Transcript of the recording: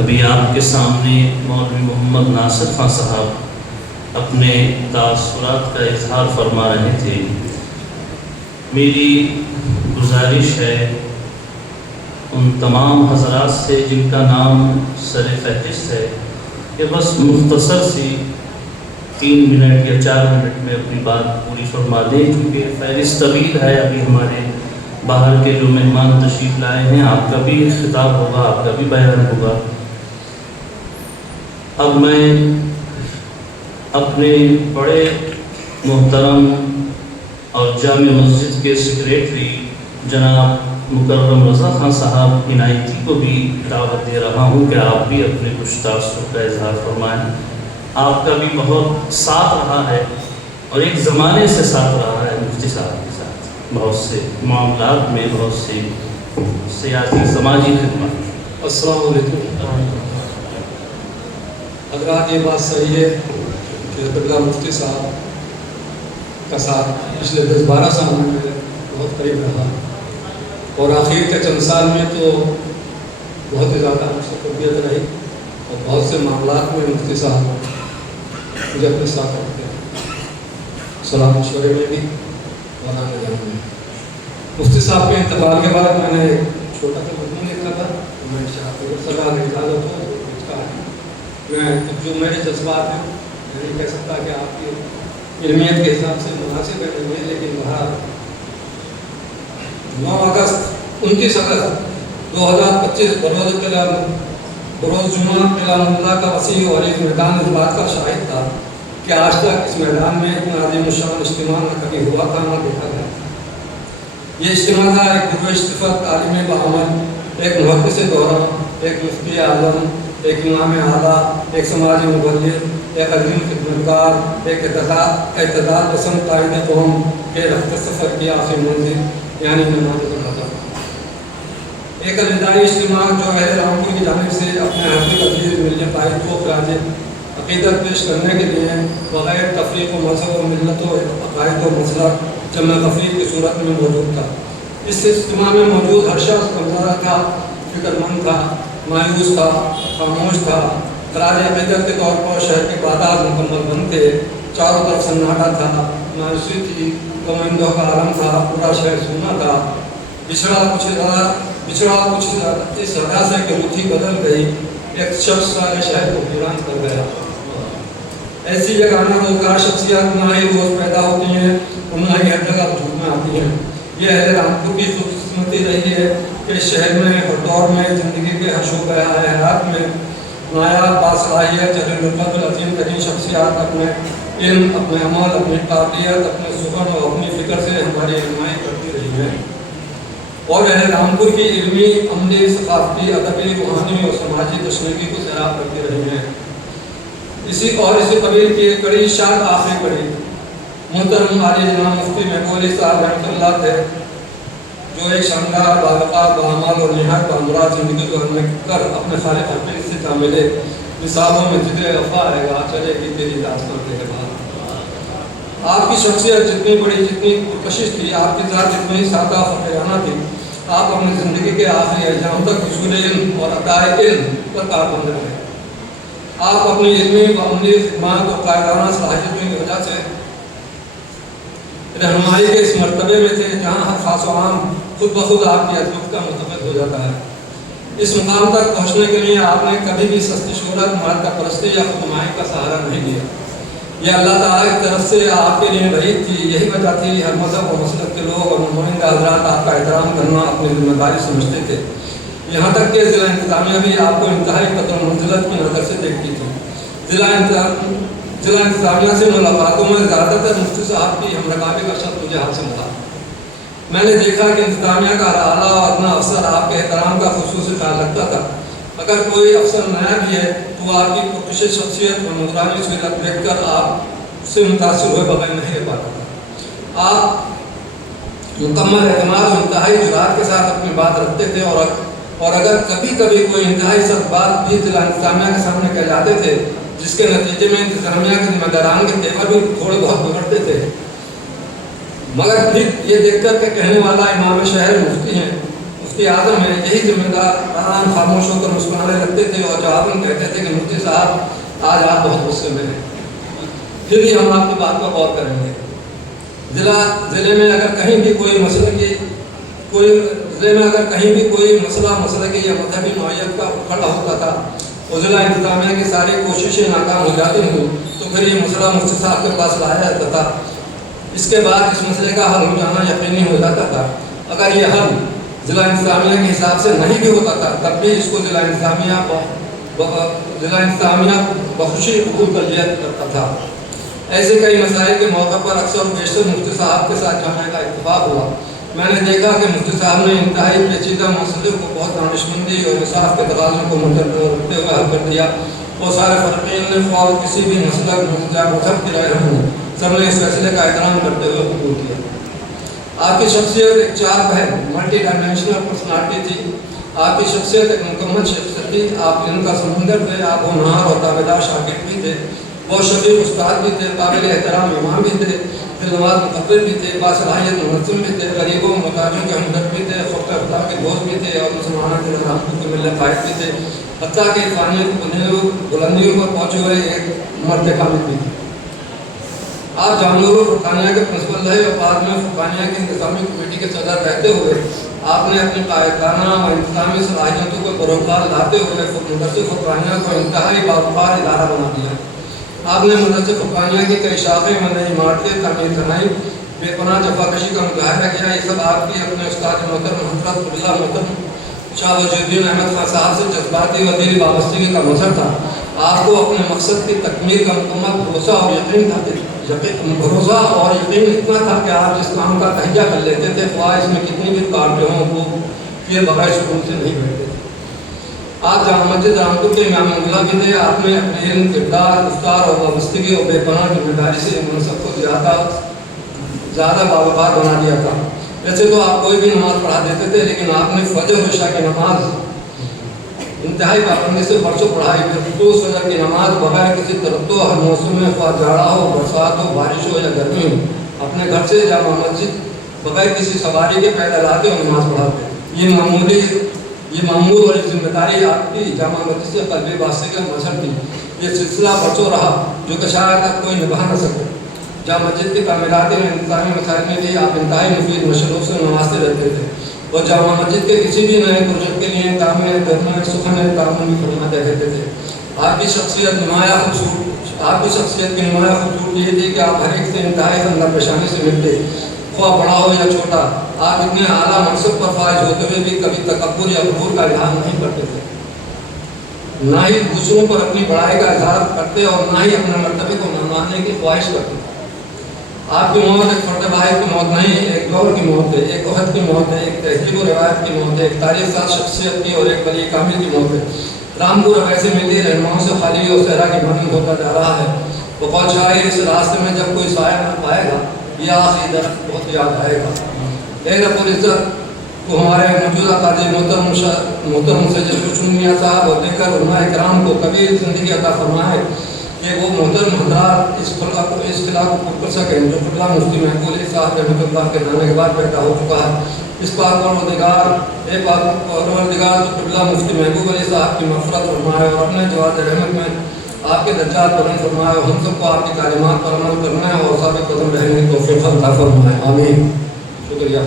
ابھی آپ کے سامنے مولوی محمد ناصر خان صاحب اپنے تاثرات کا اظہار فرما رہے تھے۔ میری گزارش ہے ان تمام حضرات سے جن کا نام سر فہرست ہے کہ بس مختصر سی 3 منٹ یا 4 منٹ میں اپنی بات پوری فرما دیں، کیونکہ فہرست طویل ہے۔ ابھی ہمارے باہر کے جو مہمان تشریف لائے ہیں، آپ کا بھی خطاب ہوگا، آپ کا بھی بیان ہوگا۔ اب میں اپنے بڑے محترم اور جامع مسجد کے سیکریٹری جناب مکرم رضا خان صاحب عنایتی کو بھی دعوت دے رہا ہوں کہ آپ بھی اپنے کچھ تاثر کا اظہار فرمائیں۔ آپ کا بھی بہت ساتھ رہا ہے اور ایک زمانے سے ساتھ رہا ہے مفتی صاحب کے ساتھ، بہت سے معاملات میں، بہت سے سیاسی سماجی خدمات۔ السلام علیکم حضرات۔ یہ بات صحیح ہے کہ قبلہ مفتی صاحب کا ساتھ پچھلے 10-12 سال میں بہت قریب رہا، اور آخر کے چند سال میں تو بہت ہی زیادہ مجھ سے قربیت رہی، اور بہت سے معاملات میں مفتی صاحب مجھے اپنے ساتھ رکھتے ہیں، صلاح مشورے میں بھی اور آنے جانے میں۔ مفتی صاحب کے انتقال کے بعد میں نے ایک چھوٹا سا مضمون لکھا تھا، میں صلاح اجازت ہو میں جو میرے جذبات ہیں، میں نہیں کہہ سکتا کہ آپ کی علمیت کے حساب سے مناسب ہے نہیں، لیکن بہرحال 29 اگست 2025 بروز جمعہ کلام اللہ کا وسیع و عریض میدان اس بات کا شاہد تھا کہ آج تک اس میدان میں اتنا عظیم الشان اجتماع نہ کبھی ہوا تھا نہ دیکھا گیا۔ یہ اجتماع تھا ایک گروہ صفت، عالم بعمل، ایک محدث دورہ، ایک مفتی اعظم، ایک امام اعلیٰ، ایک سماجی مبلغ، ایک عظیم خدمتگار، ایک اعتدال پسند قائد قوم کے رفت سفر کی آخری منزل یعنی نماز جنازہ۔ ایک الوداعی اجتماع جو اہل رامپور کی جانب سے اپنے حضرت عزیز مرزا قائد کو خراج عقیدت پیش کرنے کے لیے بغیر تفریق و مذہب و ملت و عقائد و مسلک جمع تفریق کی صورت میں موجود تھا۔ اس اجتماع میں موجود ہر شخص کمزورہ تھا، فکر مند تھا، مایوس تھا، خاموش تھا۔ خراج عقیدت کے طور پر شہر کے بادات مکمل بند تھے، چاروں طرف سناٹا تھا، مایوسی تھی، کمائندوں کا عالم تھا، پورا شہر سونا تھا۔ بچھڑا کچھ اس حدا سے کہ روٹھی بدل گئی، ایک شخص سارے شہر کو ویران کر گیا۔ ایسی یگانہ روزگار شخصیات نہ ہی روز پیدا ہوتی ہیں اور نہ ہی ہر جگہ وجود میں آتی ہیں۔ یہ اہل رامپور کی خوش قسمتی رہی ہے کہ اس شہر میں ہر دور میں زندگی کے ہر شعبۂ حیات میں نایاب باصلاحیت جلیل القدر عظیم ترین شخصیات اپنے علم، اپنے عمل، اپنی قابلیت، اپنے سخن اور اپنی فکر سے ہماری رہنمائی کرتی رہی ہیں، اور اہل رامپور کی علمی، عملی، ثقافتی، ادبی، روحانی اور سماجی تشنگی کو سیراب کرتی رہی ہیں۔ اسی قبیل کی ایک کڑی شان آخری کڑی محترم عالی جناب مفتی محبوب علی صاحب رحمۃ اللہ تھے، جو ایک شاندار، باوقار، باعمال اور نہایت بامراد زندگی گزارنے کر اپنے خالق حقیقی سے جا ملے۔ نصابوں میں ذکر وفا آئے گا، چلے گی تیری داستان کے بعد۔ آپ کی شخصیت جتنی بڑی، جتنی پرکشش تھی، آپ کی ذات جتنی سادہ فقیرانہ تھی، آپ اپنی زندگی کے آخری ایام تک حصول علم اور ادائے علم پر کاربند رہے۔ آپ اپنی علمی و عملی خدمات اور قائدانہ صلاحیتوں کی وجہ سے رہنمائی کے اس مرتبے میں تھے جہاں ہر خاص و عام خود بخود آپ کی عظمت کا متفق ہو جاتا ہے۔ اس مقام تک پہنچنے کے لیے آپ نے کبھی بھی سستی شہرت، مادہ پرستی یا خودنمائی کا سہارا نہیں لیا۔ یہ اللہ تعالیٰ کی طرف سے آپ کے لیے بعید تھی۔ یہی وجہ تھی ہر مذہب و مسلک کے لوگ اور نمائندہ حضرات آپ کا احترام کرنا اپنی ذمہ داری سمجھتے تھے، یہاں تک کہ ضلع انتظامیہ بھی آپ کو انتہائی قدر و منزلت کی نظر سے دیکھتی تھی۔ ضلع انتظامیہ سے ملاقاتوں میں زیادہ تر مفتی صاحب کی ہمرکابی کا شرط مجھے حاصل تھا۔ میں نے دیکھا کہ انتظامیہ کا ہر اعلیٰ اور ادنا افسر آپ کے احترام کا خصوصی خیال رکھتا تھا۔ اگر کوئی افسر نیا بھی ہے تو وہ آپ کی پرکشش شخصیت اور نورانی صورت دیکھ کر آپ سے متاثر ہوئے بغیر نہیں رہ پاتا تھا۔ آپ مکمل اعتماد اور انتہائی جرات کے ساتھ اپنی بات رکھتے تھے، اور اگر کبھی کبھی کوئی انتہائی سخت بات بھی ضلع انتظامیہ کے سامنے کہہ جاتے تھے، جس کے نتیجے میں انتظامیہ کے ذمہ داران کے تیور بھی تھوڑے بہت بگڑتے تھے، مگر پھر یہ دیکھ کر کہ کہنے والا امام شہر مفتی ہیں، उसकी आदत में यही जिम्मेदार खामोश होकर मुस्कुराने लगते थे और जवाब में कहते थे कि मुफ्ती साहब आज आप बहुत गुस्से में हैं। फिर भी हम आपकी बात पर गौर करेंगे। ज़िले में अगर कहीं भी कोई मसले की मसला की या मजहबी नौइयत का खड़ा होता था और ज़िला इंतज़ामिया की सारी कोशिशें नाकाम हो जाती थीं तो फिर ये मसला मुफ्ती साहब के पास लाया जाता था। इसके बाद इस मसले का हल हो जाना यकीनी हो जाता था। अगर ये हल ज़िला इंतज़ामिया के हिसाब से नहीं भी होता था तब भी इसको ज़िला इंतज़ामिया बखुशी कबूल कर लिया करता था। ऐसे कई मसाइल के मौके पर अक्सर बेशतर मुफ्ती साहब के साथ जाने का इत्तेफाक हुआ। मैंने देखा कि मुफ्ती साहब ने इंतहाई पेचीदा मसले को बहुत दानिशमंदी और इंसाफ के तकाज़ों को मद्देनज़र रखते हुए हल कर दिया और सारे फ़रीक़ैन ने ख्वाह किसी भी मसला मजहब की राय हो सबने इस फैसले का एहतराम करते हुए कबूल किया। आपकी शख्सियत एक चार बहन मल्टी डायमेंशनल पर्सनालिटी थी। आपकी शख्सियत एक मुकम्मल शख्सियत थी। आप इनका समंदर थे। आप होनहार और ताबेदार शागिर्द भी थे, बहुत शबीर उस्ताद भी थे, काबिल एहतराम इमाम भी थे, दिलनवाज मुक़र्रिर भी थे, बासलाहियत मुनज़्ज़िम भी थे, गरीबों मुहताजों के हमदर्द भी थे, खुदा के दोस्त भी थे और मुसलमानों के रहमत के मिलत कायद भी थे। हत्ता कि फ़ानियत बुलंदियों पर पहुँचे हुए एक मर्द कामिल भी थे। आप जामनूर फुरकानिया के प्रिंसिपल रहे और बाद में फुरकानिया की इंतज़ामी कमेटी के सदर रहते हुए आपने अपनी कायदाना और इंतज़ामी सलाहियतों को बरोकार लाते हुए मदरसे फुरकानिया को इंतहाई बावकार इदारा बना दिया। आपने मदरसे फुरकानिया की कई शाखें में नई इमारतें तामीर कराई, बेपनाह जफाकशी का मुजाहरा किया। ये सब आपकी अपने उस्ताद मोहतरम हज़रत अब्दुल्लाह मोहतरम शाह वजीउद्दीन अहमद खान साहब से जज्बाती व दिली वाबस्तगी का मसर था। आपको अपने मकसद की तकमील का मुकम्मल भरोसा और यकीन इतना था कि आप जिस काम का तहिया कर लेते थे ख्वाह इसमें कितनी भी काटें हों वो किए बगैर सुकून से नहीं बैठते थे। आप जामा मस्जिद रामपुर के इमाम मुल्ला भी थे। आपने अपने इल्म, किरदार, गुफ्तार और वाबस्तगी और बेपनाह जिम्मेदारी से मनसब को ज़्यादा बावकार बना दिया था। वैसे तो आप कोई भी नमाज़ पढ़ा देते थे लेकिन आपने फजर और इशा की नमाज इंतहाई पाबंदी से बरसों पढ़ाई। खसूस फजर की नमाज बगैर किसी तरत्तो हर मौसम में ख्वाह जाड़ा हो, बरसात हो, बारिश हो या गर्मी हो अपने घर से जामा मस्जिद बगैर किसी सवारी के पैदल आते और नमाज पढ़ाते। ये मामूल और जिम्मेदारी आपकी जामा मस्जिद से कल्बी वास्ते का मजहब थी। ये सिलसिला बरसों रहा जो कि शायद तक कोई निभा न सके। जामा मस्जिद की तामीरात में इंतज़ामी मसाइल में भी आप इंतहाई मुफीद मशरूफ़ से नवाजते रहते थे और जामा मस्जिद के किसी भी नए प्रोजेक्ट के लिए तामीर करने सुखन तामीर भी फरमाते रहते थे। आपकी शख्सियत की नुमाया खूबसूरती ये थी कि आप हर एक से इंतहाई खंदा पेशानी से मिलते, ख्वाह बड़ा हो या छोटा। आप इतने आला मनसब पर फाइज होते हुए भी कभी तकब्बुर या गुरूर का इज़हार नहीं करते थे, ना ही दूसरों पर अपनी बड़ाई का इज़हार करते और ना ही अपने मर्तबे को मनवाने की ख्वाहिश करते। आपकी मौत एक फर्द वाहिद की मौत नहीं, एक दौर की मौत है, एक वक़्त की मौत है, एक तहजीब और रिवायत की मौत है, एक तारीख साथ शख्सियत की और एक वली कामिल की मौत है। रामपुर वैसे मिली रहनुमाओं से खाली और सहरा की मानंद होता जा रहा है। वक़ौल शायर इस रास्ते में जब कोई साया न पाएगा यह आखिरी दर्द बहुत याद आएगा। ए रब्बुल इज़्ज़त को हमारे मौजूदा काजी मोहतरम सैयद खुशनुमा मियां साहब और देकर उलमा इकराम को कभी ज़िंदगी अता फरमाए कि वो मोहतरम हज़रात इस खिला को पूरा कर सकें जो क़िबला मुफ्ती महबूब अली साहब रहमतुल्लाह के जाने के बाद पैदा हो चुका है। इस पाक परवरदिगार जो क़िबला मुफ्ती महबूब अली साहब की मग़फ़िरत फरमाए और अपने जवाद रहमत में आपके दर्जात बुलंद फरमाए और हम सबको आपकी तालीमात पर अमल करना है और साबित कदम रहने की तौफ़ीक़ अता फरमाए। आमीन। शुक्रिया।